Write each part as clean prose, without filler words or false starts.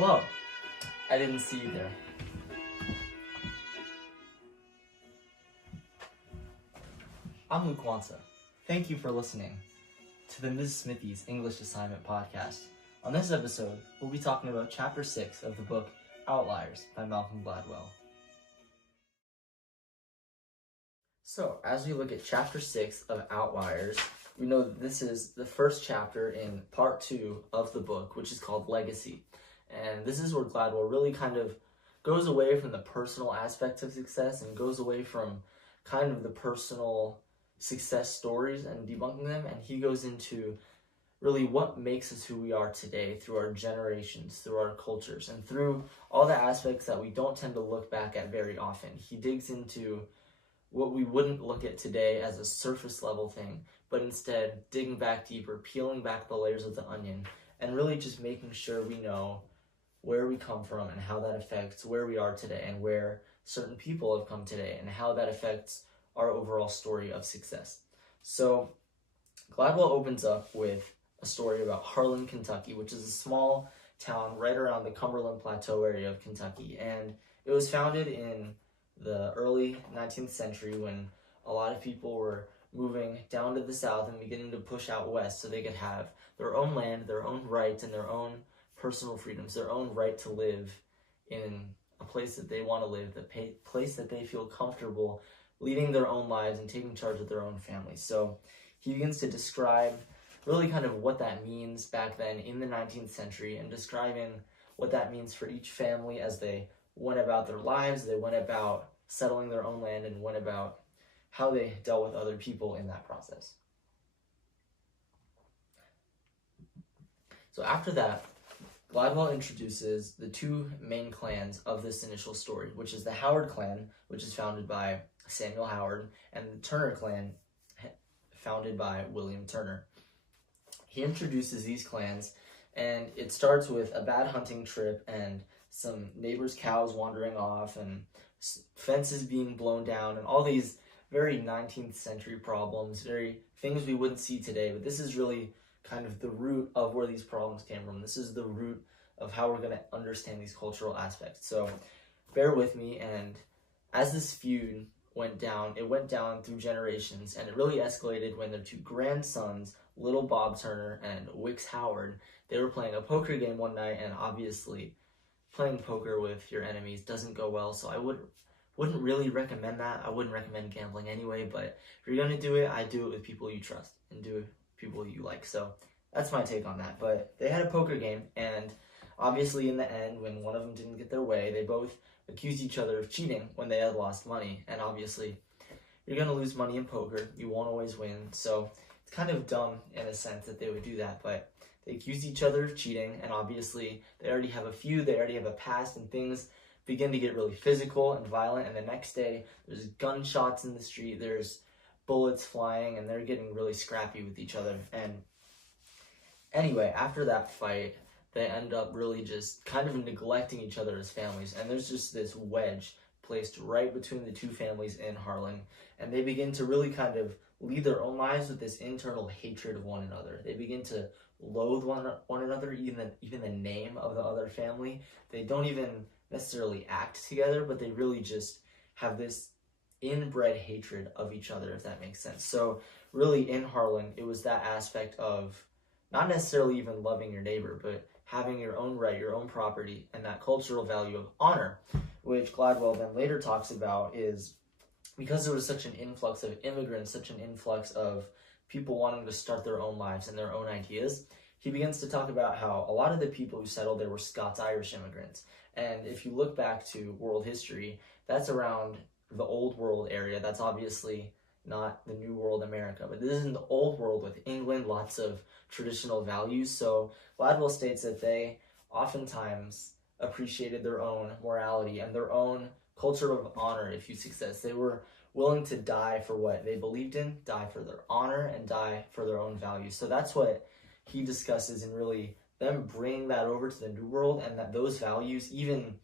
Hello. I didn't see you there. I'm Luke Wanca. Thank you for listening to the Ms. Smithey's English Assignment Podcast. On this episode, we'll be talking about Chapter 6 of the book Outliers by Malcolm Gladwell. So, as we look at Chapter 6 of Outliers, we know that this is the first chapter in Part 2 of the book, which is called Legacy. And this is where Gladwell really kind of goes away from the personal aspects of success and goes away from kind of the personal success stories and debunking them, and he goes into really what makes us who we are today through our generations, through our cultures, and through all the aspects that we don't tend to look back at very often. He digs into what we wouldn't look at today as a surface level thing, but instead digging back deeper, peeling back the layers of the onion, and really just making sure we know where we come from and how that affects where we are today and where certain people have come today and how that affects our overall story of success. So Gladwell opens up with a story about Harlan, Kentucky, which is a small town right around the Cumberland Plateau area of Kentucky. And it was founded in the early 19th century when a lot of people were moving down to the south and beginning to push out west so they could have their own land, their own rights, and their own personal freedoms, their own right to live in a place that they want to live, the place that they feel comfortable leading their own lives and taking charge of their own families. So he begins to describe really kind of what that means back then in the 19th century and describing what that means for each family as they went about their lives, they went about settling their own land, and went about how they dealt with other people in that process. So after that, Gladwell introduces the two main clans of this initial story, which is the Howard clan, which is founded by Samuel Howard, and the Turner clan, founded by William Turner. He introduces these clans, and it starts with a bad hunting trip and some neighbors' cows wandering off and fences being blown down and all these very 19th century problems, very things we wouldn't see today, but this is really kind of the root of where these problems came from. This is the root of how we're going to understand these cultural aspects. So bear with me, and as this feud went down, it went down through generations, and it really escalated when their two grandsons, Little Bob Turner and Wicks Howard, they were playing a poker game one night, and obviously playing poker with your enemies doesn't go well, so I wouldn't really recommend that. I wouldn't recommend gambling anyway, but if you're going to do it, I do it with people you trust and do it with people you like. So that's my take on that. But they had a poker game, and obviously in the end, when one of them didn't get their way, they both accused each other of cheating when they had lost money. And obviously, you're going to lose money in poker. You won't always win. So it's kind of dumb in a sense that they would do that, but they accused each other of cheating, and obviously they already have a feud, they already have a past, and things begin to get really physical and violent, and the next day there's gunshots in the street, there's bullets flying, and they're getting really scrappy with each other. And anyway, after that fight, they end up really just kind of neglecting each other as families, and there's just this wedge placed right between the two families in Harlan, and they begin to really kind of lead their own lives with this internal hatred of one another. They begin to loathe one another, even the name of the other family. They don't even necessarily act together, but they really just have this inbred hatred of each other, if that makes sense. So really in Harlan, it was that aspect of not necessarily even loving your neighbor, but having your own right, your own property, and that cultural value of honor, which Gladwell then later talks about is because there was such an influx of immigrants, such an influx of people wanting to start their own lives and their own ideas, he begins to talk about how a lot of the people who settled there were Scots-Irish immigrants. And if you look back to world history, that's around the Old World area. That's obviously not the New World America, but this is in the Old World with England, lots of traditional values. So Gladwell states that they oftentimes appreciated their own morality and their own culture of honor if you success. They were willing to die for what they believed in, die for their honor, and die for their own values. So that's what he discusses in really them bringing that over to the New World, and that those values, even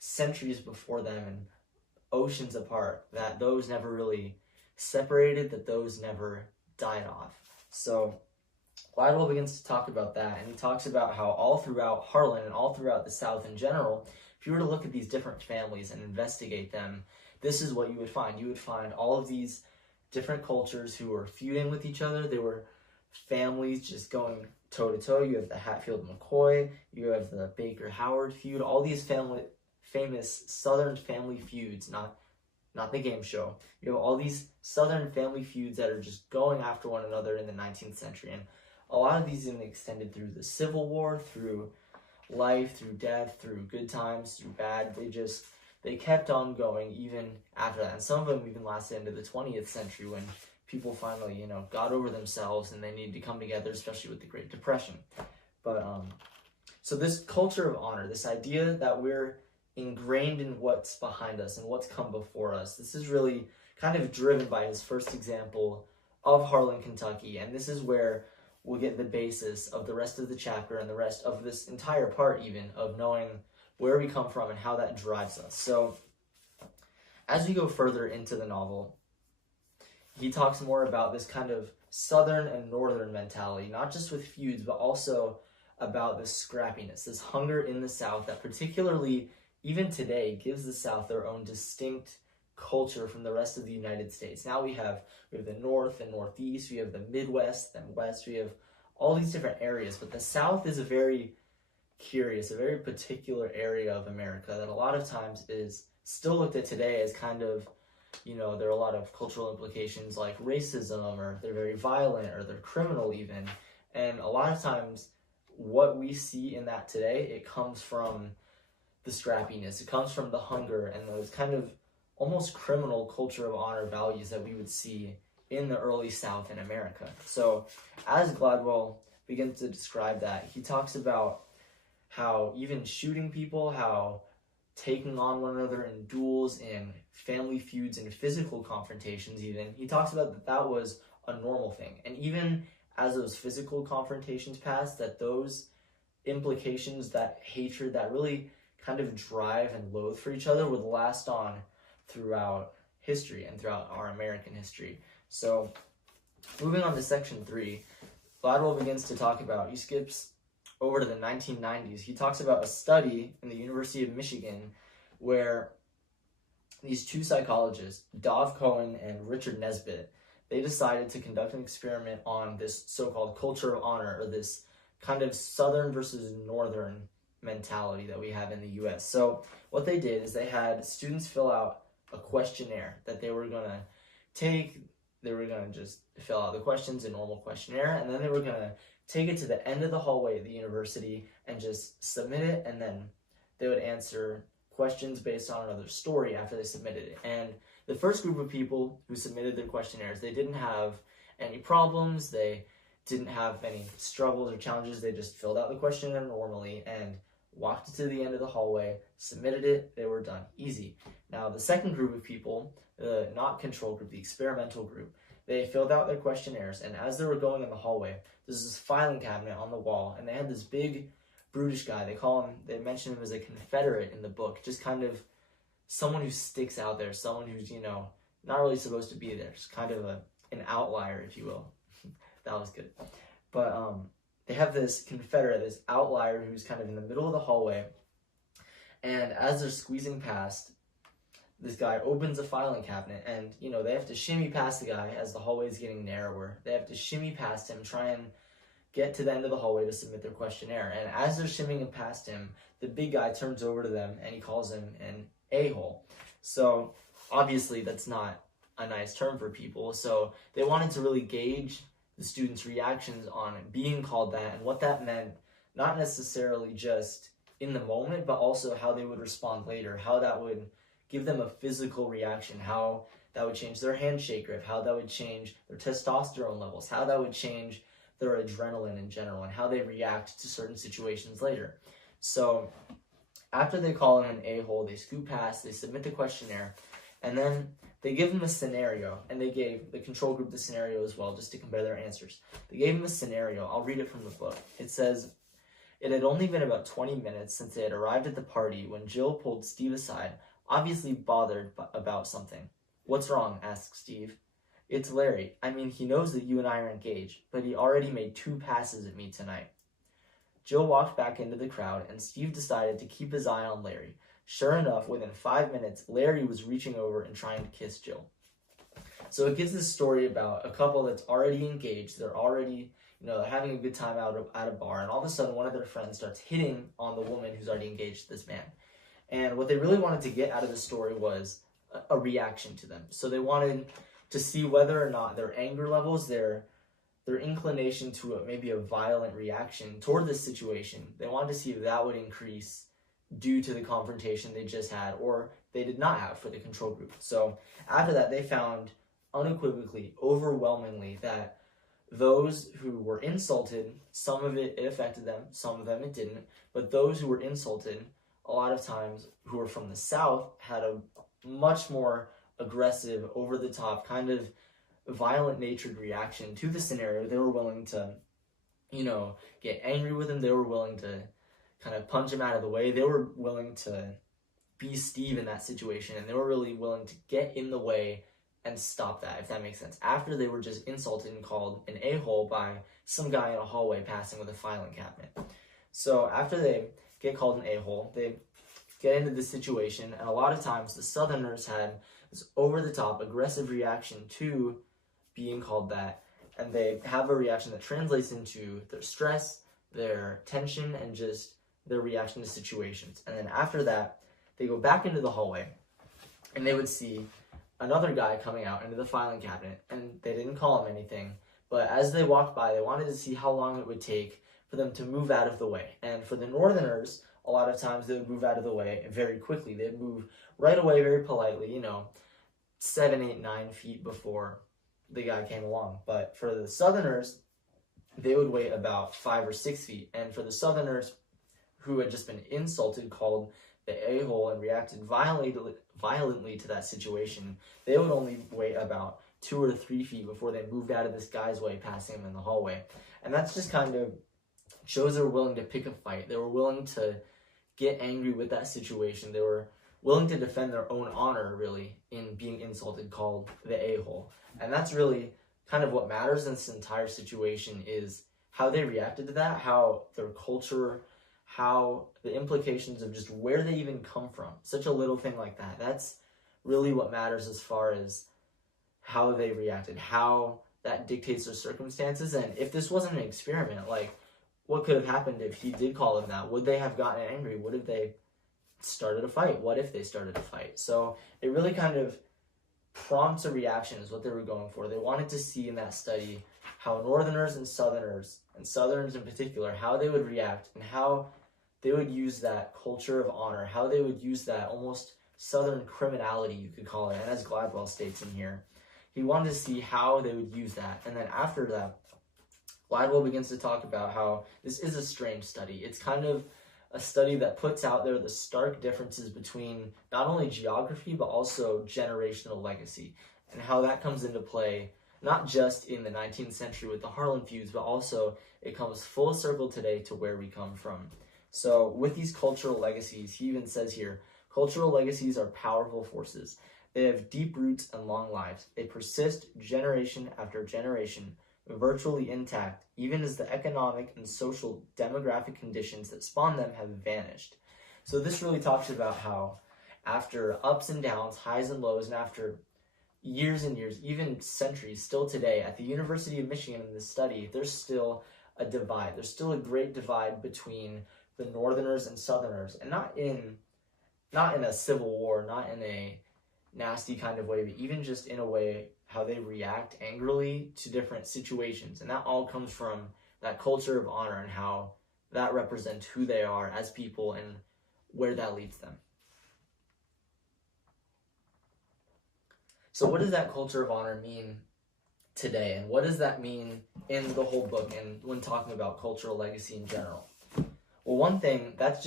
centuries before them and oceans apart, that those never really separated, that those never died off. So Gladwell begins to talk about that, and he talks about how all throughout Harlan and all throughout the South in general, if you were to look at these different families and investigate them, this is what you would find. You would find all of these different cultures who were feuding with each other. They were families just going toe-to-toe. You have the Hatfield-McCoy, you have the Baker-Howard feud, all these famous Southern family feuds, not the game show. You have all these Southern family feuds that are just going after one another in the 19th century. And a lot of these even extended through the Civil War, through life, through death, through good times, through bad. They kept on going even after that. And some of them even lasted into the 20th century when people finally, got over themselves and they needed to come together, especially with the Great Depression. But, so this culture of honor, this idea that we're ingrained in what's behind us and what's come before us, this is really kind of driven by his first example of Harlan, Kentucky. And this is where we'll get the basis of the rest of the chapter and the rest of this entire part even of knowing where we come from and how that drives us. So as we go further into the novel, he talks more about this kind of Southern and Northern mentality, not just with feuds, but also about this scrappiness, this hunger in the South that particularly, even today, gives the South their own distinct culture from the rest of the United States. Now we have the North and Northeast, we have the Midwest and West, we have all these different areas, but the South is a very curious, a very particular area of America that a lot of times is still looked at today as kind of, there are a lot of cultural implications like racism, or they're very violent, or they're criminal even. And a lot of times what we see in that today, it comes from the scrappiness, it comes from the hunger and those kind of almost criminal culture of honor values that we would see in the early South in America. So as Gladwell begins to describe that, he talks about how even shooting people, how taking on one another in duels, in family feuds, and physical confrontations even, he talks about that was a normal thing. And even as those physical confrontations passed, that those implications, that hatred, that really kind of drive and loathe for each other would last on throughout history and throughout our American history. So moving on to section 3, Gladwell begins to talk about, he skips over to the 1990s. He talks about a study in the University of Michigan where these two psychologists, Dov Cohen and Richard Nesbitt, they decided to conduct an experiment on this so-called culture of honor, or this kind of Southern versus Northern mentality that we have in the U.S. So what they did is they had students fill out a questionnaire that they were going to take. They were going to just fill out the questions, a normal questionnaire, and then they were going to take it to the end of the hallway at the university and just submit it, and then they would answer questions based on another story after they submitted it. And the first group of people who submitted their questionnaires, they didn't have any problems, they didn't have any struggles or challenges, they just filled out the questionnaire normally and walked it to the end of the hallway, submitted it, they were done. Easy. Now the second group of people, the not control group, the experimental group, they filled out their questionnaires, and as they were going in the hallway, there's this filing cabinet on the wall, and they had this big, brutish guy. They mention him as a Confederate in the book, just kind of someone who sticks out there, someone who's, not really supposed to be there, just kind of an outlier, if you will. That was good. But they have this Confederate, this outlier who's kind of in the middle of the hallway, and as they're squeezing past, this guy opens a filing cabinet, and, they have to shimmy past the guy as the hallway is getting narrower. They have to shimmy past him, try and get to the end of the hallway to submit their questionnaire. And as they're shimmying past him, the big guy turns over to them, and he calls him an a-hole. So, obviously, that's not a nice term for people. So, they wanted to really gauge the students' reactions on being called that and what that meant, not necessarily just in the moment, but also how they would respond later, how that would give them a physical reaction, how that would change their handshake grip, how that would change their testosterone levels, how that would change their adrenaline in general, and how they react to certain situations later. So after they call him an a-hole, they scoot past, they submit the questionnaire, and then they give him a scenario, and they gave the control group the scenario as well, just to compare their answers. They gave him a scenario. I'll read it from the book. It says, "It had only been about 20 minutes since they had arrived at the party when Jill pulled Steve aside, obviously bothered about something. 'What's wrong?' asked Steve. It's Larry. I mean, he knows that you and I are engaged, but he already made 2 passes at me tonight. Jill walked back into the crowd, and Steve decided to keep his eye on Larry. Sure enough, within 5 minutes, Larry was reaching over and trying to kiss Jill. So it gives this story about a couple that's already engaged. They're already, they're having a good time out at a bar, and all of a sudden one of their friends starts hitting on the woman who's already engaged to this man. And what they really wanted to get out of the story was a reaction to them. So they wanted to see whether or not their anger levels, their inclination to maybe a violent reaction toward this situation, they wanted to see if that would increase due to the confrontation they just had or they did not have for the control group. So after that, they found unequivocally, overwhelmingly, that those who were insulted, some of it affected them, some of them it didn't, but those who were insulted, a lot of times, who were from the South, had a much more aggressive, over-the-top, kind of violent-natured reaction to the scenario. They were willing to, get angry with him. They were willing to kind of punch him out of the way. They were willing to be Steve in that situation, and they were really willing to get in the way and stop that, if that makes sense. After they were just insulted and called an a-hole by some guy in a hallway passing with a filing cabinet. So after they get called an a-hole, they get into this situation, and a lot of times the Southerners had this over-the-top aggressive reaction to being called that, and they have a reaction that translates into their stress, their tension, and just their reaction to situations. And then after that, they go back into the hallway, and they would see another guy coming out into the filing cabinet, and they didn't call him anything, but as they walked by, they wanted to see how long it would take for them to move out of the way. And for the Northerners, a lot of times they would move out of the way very quickly. They'd move right away very politely, 7, 8, 9 feet before the guy came along. But for the Southerners, they would wait about 5 or 6 feet. And for the Southerners who had just been insulted, called the a-hole, and reacted violently to that situation, they would only wait about 2 or 3 feet before they moved out of this guy's way, passing him in the hallway. And that's just kind of shows they were willing to pick a fight. They were willing to get angry with that situation. They were willing to defend their own honor, really, in being insulted, called the a-hole. And that's really kind of what matters in this entire situation, is how they reacted to that, how their culture, how the implications of just where they even come from. Such a little thing like that. That's really what matters as far as how they reacted, how that dictates their circumstances. And if this wasn't an experiment, what could have happened if he did call them that? Would they have gotten angry? What if they started a fight? What if they started a fight? So it really kind of prompts a reaction is what they were going for. They wanted to see in that study how Northerners and Southerners in particular, how they would react and how they would use that culture of honor, how they would use that almost Southern criminality, you could call it. And as Gladwell states in here, he wanted to see how they would use that. And then after that, Gladwell begins to talk about how this is a strange study. It's kind of a study that puts out there the stark differences between not only geography, but also generational legacy, and how that comes into play, not just in the 19th century with the Harlan feuds, but also it comes full circle today to where we come from. So with these cultural legacies, he even says here, cultural legacies are powerful forces. They have deep roots and long lives. They persist generation after generation, virtually intact, even as the economic and social demographic conditions that spawn them have vanished. So this really talks about how after ups and downs, highs and lows, and after years and years, even centuries, still today, at the University of Michigan in this study, there's still a divide. There's still a great divide between the Northerners and Southerners, and not in a civil war, not in a nasty kind of way, but even just in a way how they react angrily to different situations. And that all comes from that culture of honor and how that represents who they are as people and where that leads them. So what does that culture of honor mean today? And what does that mean in the whole book and when talking about cultural legacy in general? Well, one thing, that's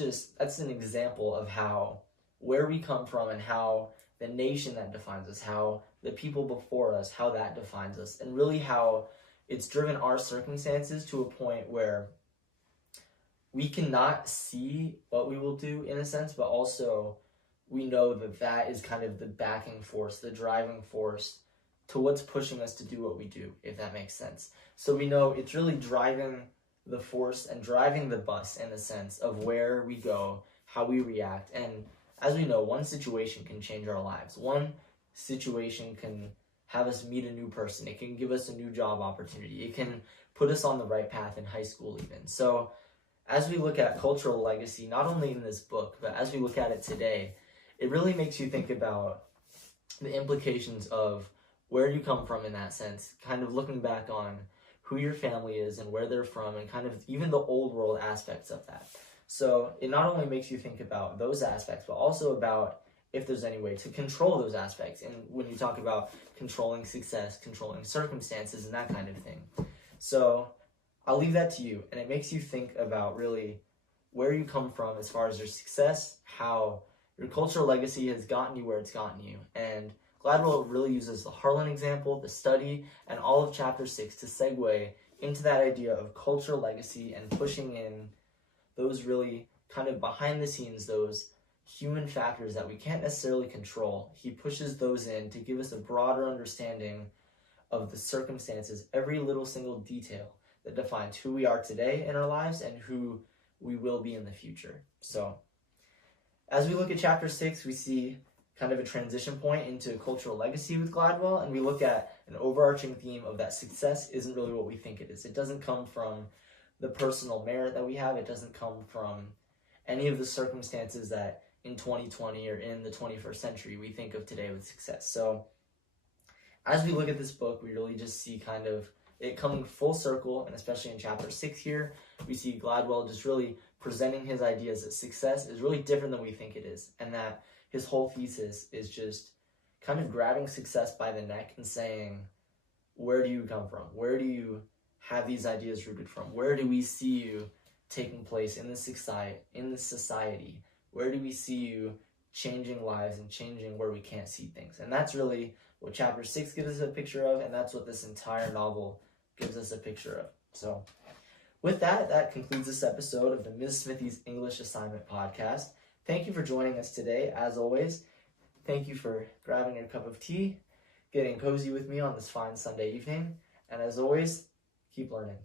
an example of how, where we come from and how the nation that defines us, how the people before us, how that defines us, and really how it's driven our circumstances to a point where we cannot see what we will do in a sense, but also we know that that is kind of the backing force, the driving force to what's pushing us to do what we do, if that makes sense. So we know it's really driving the force and driving the bus in the sense of where we go, how we react. And as we know, one situation can change our lives. One situation can have us meet a new person. It can give us a new job opportunity. It can put us on the right path in high school even. So as we look at cultural legacy, not only in this book, but as we look at it today, it really makes you think about the implications of where you come from in that sense, kind of looking back on who your family is and where they're from, and kind of even the old world aspects of that. So it not only makes you think about those aspects, but also about if there's any way to control those aspects. And when you talk about controlling success, controlling circumstances, and that kind of thing. So I'll leave that to you, and it makes you think about really where you come from as far as your success, how your cultural legacy has gotten you where it's gotten you. And Gladwell really uses the Harlan example, the study, and all of chapter 6 to segue into that idea of cultural legacy and pushing in those really kind of behind the scenes, those human factors that we can't necessarily control. He pushes those in to give us a broader understanding of the circumstances, every little single detail that defines who we are today in our lives and who we will be in the future. So as we look at chapter 6, we see kind of a transition point into cultural legacy with Gladwell, and we look at an overarching theme of that success isn't really what we think it is. It doesn't come from the personal merit that we have. It doesn't come from any of the circumstances that in 2020 or in the 21st century we think of today with success. So as we look at this book, we really just see kind of it coming full circle, and especially in chapter 6 here, we see Gladwell just really presenting his ideas that success is really different than we think it is, and that his whole thesis is just kind of grabbing success by the neck and saying, where do you come from? Where do you have these ideas rooted from? Where do we see you taking place in this society? Where do we see you changing lives and changing where we can't see things? And that's really what chapter 6 gives us a picture of, and that's what this entire novel gives us a picture of. So with that, that concludes this episode of the Ms. Smithey's English Assignment Podcast. Thank you for joining us today. As always, thank you for grabbing your cup of tea, getting cozy with me on this fine Sunday evening. And as always, keep learning.